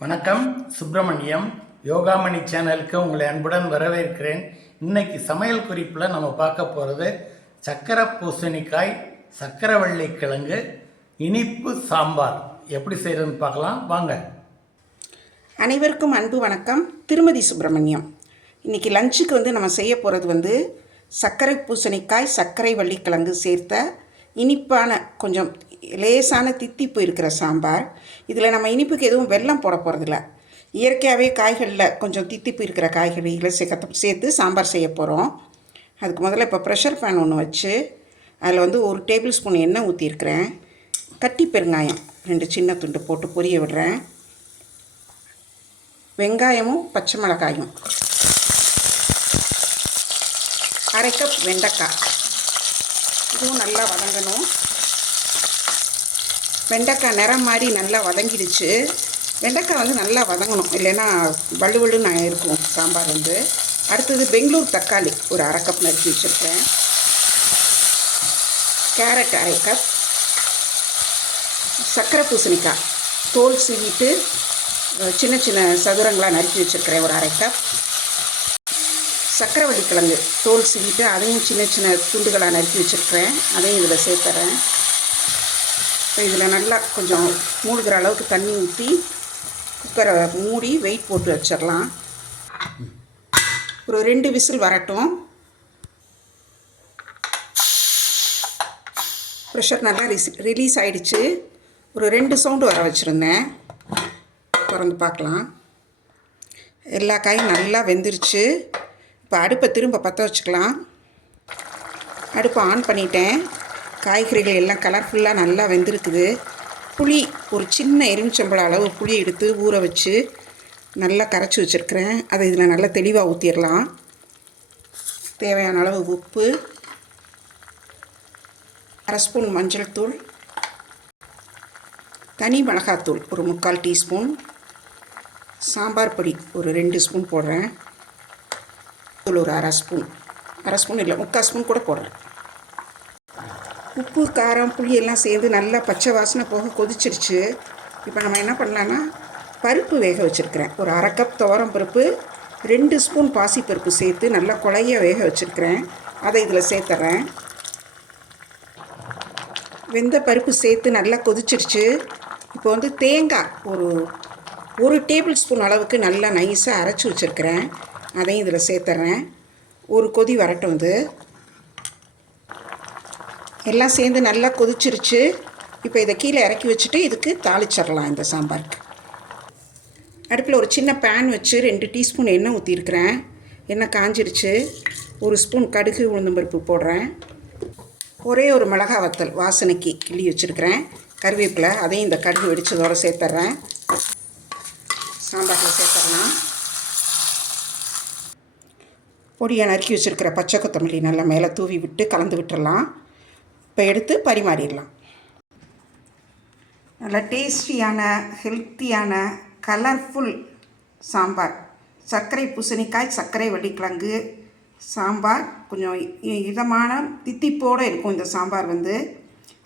வணக்கம். சுப்பிரமணியம் யோகாமணி சேனலுக்கு உங்களை அன்புடன் வரவேற்கிறேன். இன்னைக்கு சமையல் குறிப்பில் நம்ம பார்க்க போகிறது சக்கரை பூசணிக்காய், சக்கரவள்ளி கிழங்கு இனிப்பு சாம்பார் எப்படி செய்கிறதுன்னு பார்க்கலாம் வாங்க. அனைவருக்கும் அன்பு வணக்கம். திருமதி சுப்பிரமணியம். இன்றைக்கி லஞ்சுக்கு நம்ம செய்ய போகிறது சர்க்கரை பூசணிக்காய், சர்க்கரை வள்ளிக்கிழங்கு சேர்த்த இனிப்பான கொஞ்சம் லேசான தித்திப்பு இருக்கிற சாம்பார். இதில் நம்ம இனிப்புக்கு எதுவும் வெல்லம் போட போகிறதில்ல. இயற்கையாகவே காய்களில் கொஞ்சம் தித்திப்பு இருக்கிற காய்கறிகளை சேர்த்து சாம்பார் செய்ய போகிறோம். அதுக்கு முதல்ல இப்போ ப்ரெஷர் பேன் ஒன்று வச்சு அதில் 1 டேபிள் ஸ்பூன் எண்ணெய் ஊற்றிருக்கிறேன். கட்டி பெருங்காயம் 2 சின்ன துண்டு போட்டு பொரிய விடுறேன். வெங்காயமும் பச்சை மிளகாயும், 1/2 கப் வெண்டைக்காய், இதுவும் நல்லா வதங்கணும். வெண்டைக்காய் நிறம் மாதிரி நல்லா வதங்கிடுச்சு. வெண்டைக்காய் நல்லா வதங்கணும், இல்லைன்னா வலுவலுன்னு இருக்கும் சாம்பார். அடுத்தது பெங்களூர் தக்காளி ஒரு 1/2 கப் நறுக்கி வச்சுருக்கேன். கேரட் 1/2 கப், சர்க்கரை பூசணிக்காய் தோல் சீவிட்டு சின்ன சின்ன சதுரங்களாக நறுக்கி வச்சுருக்கிறேன் ஒரு 1/2 கப். சக்கரவள்ளி கிழங்கு தோல் சீவிட்டு அதையும் சின்ன சின்ன துண்டுகளாக நறுக்கி வச்சுருக்கிறேன். அதையும் இதில் சேர்த்துறேன். இப்போ இதில் நல்லா கொஞ்சம் மூழ்கிற அளவுக்கு தண்ணி ஊற்றி குக்கரை மூடி வெயிட் போட்டு வச்சிடலாம். ஒரு 2 விசில் வரட்டும். ப்ரெஷர் நல்லா ரிலீஸ் ஆகிடுச்சு. ஒரு 2 சவுண்டு வர வச்சுருந்தேன். திறந்து பார்க்கலாம். எல்லா காயும் நல்லா வெந்துருச்சு. இப்போ அடுப்பை திரும்ப பற்ற வச்சுக்கலாம். அடுப்பை ஆன் பண்ணிட்டேன். காய்கறிகள் எல்லாம் கலர்ஃபுல்லாக நல்லா வெந்திருக்குது. புளி ஒரு சின்ன எலுமிச்சம்பழம் அளவு புளி எடுத்து ஊற வச்சு நல்லா கரைச்சி வச்சுருக்கிறேன். அதை இதில் நல்லா தெளிவாக ஊற்றிடலாம். தேவையான அளவு உப்பு, 1/2 ஸ்பூன் மஞ்சள் தூள், தனி மிளகாத்தூள் ஒரு 3/4 டீஸ்பூன், சாம்பார் பொடி ஒரு 2 ஸ்பூன் போடுறேன். தூள் ஒரு 1/2 ஸ்பூன், 1/2 ஸ்பூன் இல்லை 3/4 ஸ்பூன் கூட போடுறேன். உப்பு, காரம், புளி எல்லாம் சேர்ந்து நல்லா பச்சை வாசனை போக கொதிச்சிருச்சு. இப்போ நம்ம என்ன பண்ணலான்னா பருப்பு வேக வச்சுருக்கிறேன். ஒரு 1/2 கப் துவரம் பருப்பு, 2 ஸ்பூன் பாசிப்பருப்பு சேர்த்து நல்லா குழைய வேக வச்சுருக்கிறேன். அதை இதில் சேர்த்துறேன். வெந்த பருப்பு சேர்த்து நல்லா கொதிச்சிருச்சு. இப்போ தேங்காய் ஒரு டேபிள் ஸ்பூன் அளவுக்கு நல்லா நைஸாக அரைச்சி வச்சுருக்கிறேன். அதையும் இதில் சேர்த்துறேன். ஒரு கொதி வரட்டும். எல்லாம் சேர்ந்து நல்லா கொதிச்சிருச்சு. இப்போ இதை கீழே இறக்கி வச்சுட்டு இதுக்கு தாளிச்சிடலாம். இந்த சாம்பாருக்கு அடுப்பில் ஒரு சின்ன பேன் வச்சு 2 டீஸ்பூன் எண்ணெய் ஊற்றிருக்கிறேன். எண்ணெய் காஞ்சிருச்சு. 1 ஸ்பூன் கடுகு உளுந்தம்பருப்பு போடுறேன். ஒரே ஒரு மிளகா வத்தல் வாசனைக்கு கிள்ளி வச்சுருக்கிறேன். கருவேப்பிலை, அதையும் இந்த கடுகு வெடிச்சதோடு சேர்த்துட்றேன். சாம்பாரில் சேர்த்துடலாம். பொடியை நறுக்கி வச்சுருக்கிற பச்சை கொத்தமல்லி நல்லா மேலே தூவி விட்டு கலந்து விட்டுடலாம். இப்போ எடுத்து பரிமாறிடலாம். நல்லா டேஸ்டியான, ஹெல்த்தியான, கலர்ஃபுல் சாம்பார். சர்க்கரை பூசணிக்காய், சர்க்கரை வள்ளிக்கிழங்கு சாம்பார் கொஞ்சம் இதமான தித்திப்போடு இருக்கும். இந்த சாம்பார்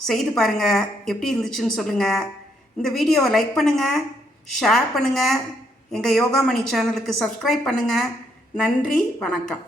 செய்து பாருங்கள். எப்படி இருந்துச்சுன்னு சொல்லுங்கள். இந்த வீடியோவை லைக் பண்ணுங்கள், ஷேர் பண்ணுங்கள். எங்கள் யோகாமணி சேனலுக்கு சப்ஸ்கிரைப் பண்ணுங்கள். நன்றி, வணக்கம்.